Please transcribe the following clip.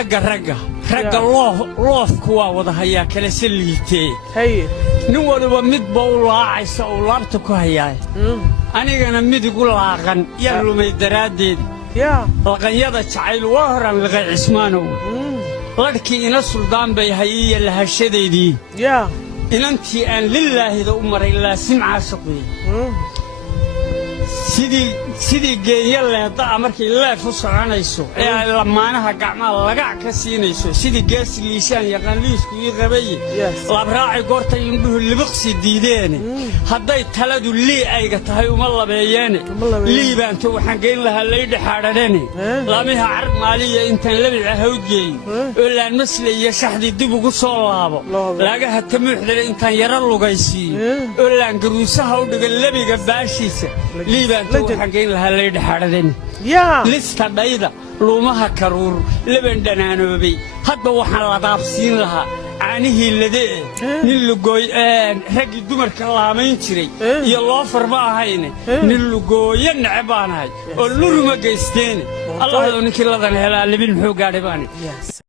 رجع لوف كوا وضحيا كلا سليتي هي نور ومد بولا عيسى ولابتك هياي أنا جانا مد يقول عقن يلو ميدرادين يا لقن يدا تعيل وهرا لغي عثمانو لكن إن السلطان بيهيي لها الشديدي يا إن أنتي أن لله إذا أمر إلا سمع سقي sidii geeyay taa markii la fusaanayso ee lamaanaha gacmaha laga kasinayso sidii gees liishan yaqaan liisku qabay la raaci goorta indhuhu libqsi diideen haday taladu lii ayga tahay uma labeeyeen liibaanto waxaan geyn lahaa leeyda xaadadeen laamiha arq maaliya intaan labica hawdgeey oo laan maslaya shaxdi dib ugu soo laabo laga hatamuuxdale intaan yara lugaysiin oo laan garuusaha u dhiga labiga baashiisa liibaanto waxaan geyn lahaa leeyda xaadadeen lista dhayda luumaha karuur laban dhanaanoobay hadba waxaan la daabsiin lahaa caanihii ladee nin lugooy rag dumarka laamayn jiray iyo loo farma ahayn nin lugooyo nacabaanahay oo luruma geysteen allah ninkii ladan helaa libin muxuu gaadhay baan